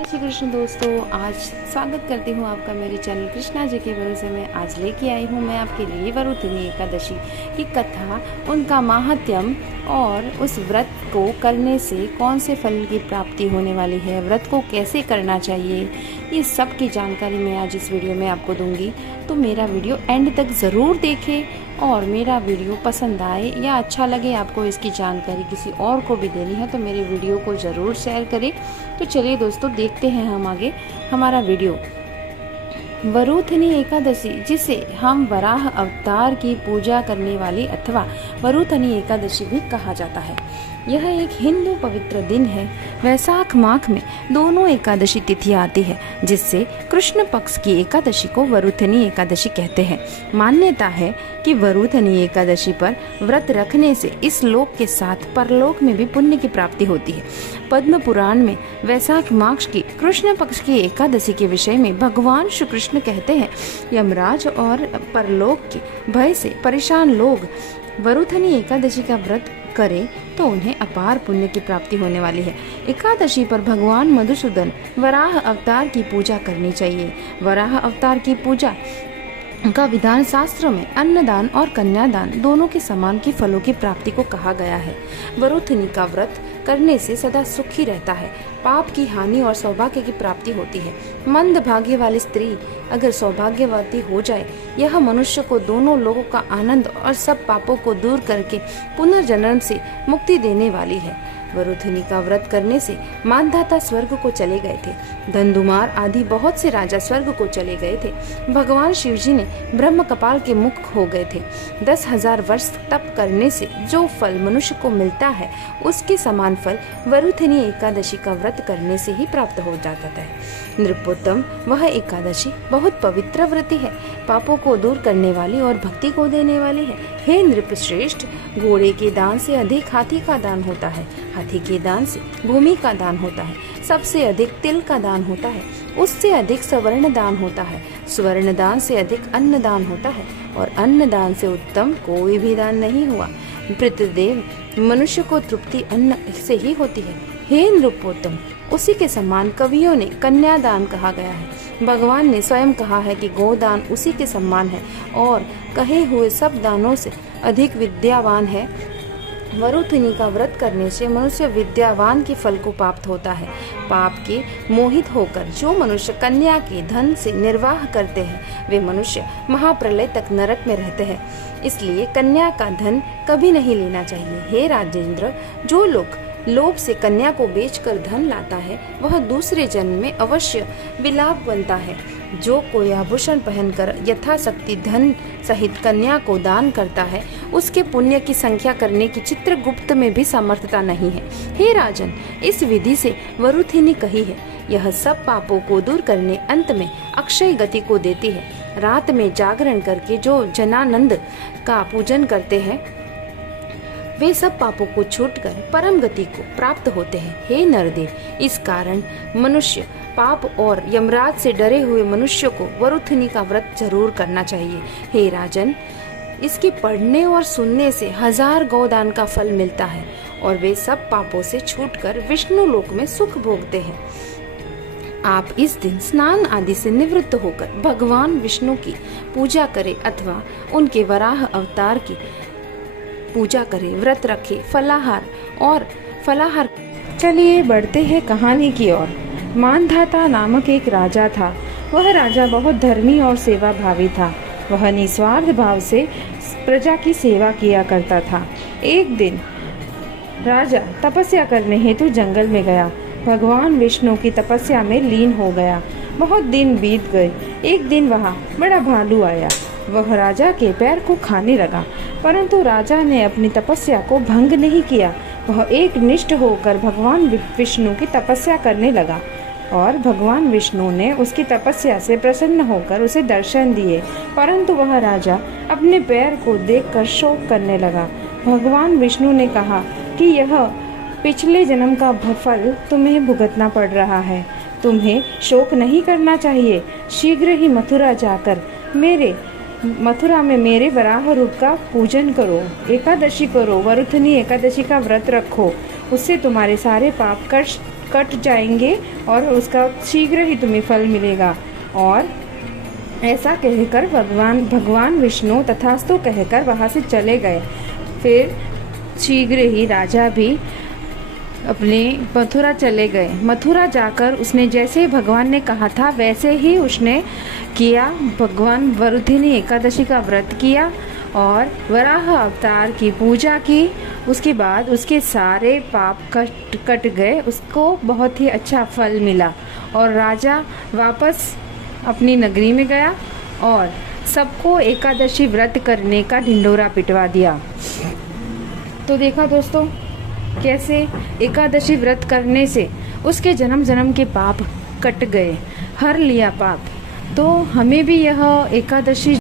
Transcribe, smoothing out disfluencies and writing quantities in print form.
श्री कृष्ण दोस्तों, आज स्वागत करती हूँ आपका मेरे चैनल कृष्णा जी के भरोसे में। आज लेके आई हूँ मैं आपके लिए वरुथिनी एकादशी की कथा, उनका माहात्म्य और उस व्रत को करने से कौन से फल की प्राप्ति होने वाली है, व्रत को कैसे करना चाहिए, ये सब की जानकारी मैं आज इस वीडियो में आपको दूंगी। तो मेरा वीडियो एंड तक ज़रूर देखें और मेरा वीडियो पसंद आए या अच्छा लगे, आपको इसकी जानकारी किसी और को भी देनी है तो मेरे वीडियो को ज़रूर शेयर करें। तो चलिए दोस्तों, देखते हैं हम आगे हमारा वीडियो। वरुथिनी एकादशी, जिसे हम वराह अवतार की पूजा करने वाली अथवा वरुथिनी एकादशी भी कहा जाता है, यह एक हिंदू पवित्र दिन है। वैशाख माह में दोनों एकादशी तिथि आती है, जिससे कृष्ण पक्ष की एकादशी को वरुथिनी एकादशी कहते हैं। मान्यता है कि वरुथिनी एकादशी पर व्रत रखने से इस लोक के साथ परलोक में भी पुण्य की प्राप्ति होती है। पद्म पुराण में वैशाख मास की कृष्ण पक्ष की एकादशी के विषय में भगवान श्री कृष्ण कहते हैं, यमराज और परलोक के भय से परेशान लोग वरुथिनी एकादशी का व्रत करें तो उन्हें अपार पुण्य की प्राप्ति होने वाली है। एकादशी पर भगवान मधुसूदन वराह अवतार की पूजा करनी चाहिए। वराह अवतार की पूजा का विधान शास्त्रों में अन्नदान और कन्यादान दोनों के समान की फलों की प्राप्ति को कहा गया है। वरुथिनी का व्रत करने से सदा सुखी रहता है, पाप की हानि और सौभाग्य की प्राप्ति होती है। मंद भाग्य वाली स्त्री अगर सौभाग्यवती हो जाए, यह मनुष्य को दोनों लोगों का आनंद और सब पापों को दूर करके पुनर्जन्म से मुक्ति देने वाली है। वरुथिनी का व्रत करने से मानधाता स्वर्ग को चले गए थे, धंधुमार आदि बहुत से राजा स्वर्ग को चले गए थे। भगवान शिव जी ने ब्रह्म कपाल के मुख हो गए थे। 10,000 वर्ष तप करने से जो फल मनुष्य को मिलता है, उसके समान फल वरुथिनी एकादशी का व्रत करने से ही प्राप्त हो जाता है। नृपोत्तम वह एकादशी बहुत पवित्र व्रति है, पापों को दूर करने वाली और भक्ति को देने वाली है। हे नृप श्रेष्ठ, घोड़े के दान से अधिक हाथी का दान होता है, हाथी के दान से भूमि का दान होता है, सबसे अधिक तिल का दान होता है, उससे अधिक स्वर्ण दान होता है, स्वर्ण दान से अधिक अन्न दान होता है और अन्न दान से उत्तम कोई भी दान नहीं हुआ। पितृदेव मनुष्य को तृप्ति अन्न से ही होती है। हे नृपोत्तम, उसी के समान कवियों ने कन्यादान कहा गया है। भगवान ने स्वयं कहा है कि गोदान उसी के समान है और कहे हुए सब दानों से अधिक विद्यावान है। वरुथिनी का व्रत करने से मनुष्य विद्यावान के फल को प्राप्त होता है। पाप के मोहित होकर जो मनुष्य कन्या के धन से निर्वाह करते हैं, वे मनुष्य महाप्रलय तक नरक में रहते हैं। इसलिए कन्या का धन कभी नहीं लेना चाहिए। हे राजेंद्र, जो लोग लोभ से कन्या को बेचकर धन लाता है, वह दूसरे जन्म में अवश्य विलाप बनता है। जो कोई आभूषण पहनकर यथाशक्ति धन सहित कन्या को दान करता है, उसके पुण्य की संख्या करने की चित्रगुप्त में भी समर्थता नहीं है। हे राजन, इस विधि से वरुथिनी कही है, यह सब पापों को दूर करने अंत में अक्षय गति को देती है। रात में जागरण करके जो जनानंद का पूजन करते हैं, वे सब पापों को छूटकर परम गति को प्राप्त होते हैं। हे नरदेव, इस कारण मनुष्य पाप और यमराज से डरे हुए मनुष्य को वरुथिनी का व्रत जरूर करना चाहिए। हे राजन, इसके पढ़ने और सुनने से 1000 गौदान का फल मिलता है और वे सब पापों से छूटकर विष्णु लोक में सुख भोगते हैं। आप इस दिन स्नान आदि से निवृत्त होकर भगवान विष्णु की पूजा करें अथवा उनके वराह अवतार की पूजा करें, व्रत रखें, फलाहार। चलिए बढ़ते हैं कहानी की ओर। मानधाता नामक एक राजा था। वह राजा बहुत धर्मी और सेवा भावी था। वह निस्वार्थ भाव से प्रजा की सेवा किया करता था। एक दिन राजा तपस्या करने हेतु जंगल में गया। भगवान विष्णु की तपस्या में लीन हो गया। बहुत दिन बीत गए। एक दिन वहाँ बड़ा भालू आया। वह राजा के पैर को खाने लगा, परंतु राजा ने अपनी तपस्या को भंग नहीं किया। वह एक निष्ठ होकर भगवान विष्णु की तपस्या करने लगा और भगवान विष्णु ने उसकी तपस्या से प्रसन्न होकर उसे दर्शन दिए, परंतु वह राजा अपने पैर को देखकर शोक करने लगा। भगवान विष्णु ने कहा कि यह पिछले जन्म का फल तुम्हें भुगतना पड़ रहा है। तुम्हें शोक नहीं करना चाहिए। शीघ्र ही मथुरा जाकर मेरे मथुरा में मेरे वराह रूप का पूजन करो, एकादशी करो, वरुथनी एकादशी का व्रत रखो, उससे तुम्हारे सारे पाप कट जाएंगे और उसका शीघ्र ही तुम्हें फल मिलेगा। और ऐसा कहकर भगवान विष्णु तथास्तु कहकर वहाँ से चले गए। फिर शीघ्र ही राजा भी अपने मथुरा चले गए। मथुरा जाकर उसने जैसे भगवान ने कहा था वैसे ही उसने किया। भगवान वरुथिनी एकादशी का व्रत किया और वराह अवतार की पूजा की। उसके बाद उसके सारे पाप कट गए, उसको बहुत ही अच्छा फल मिला और राजा वापस अपनी नगरी में गया और सबको एकादशी व्रत करने का ढिंढोरा पिटवा दिया। तो देखा दोस्तों कैसे एकादशी व्रत करने से उसके जन्म जन्म के पाप कट गए, हर लिया पाप। तो हमें भी यह एकादशी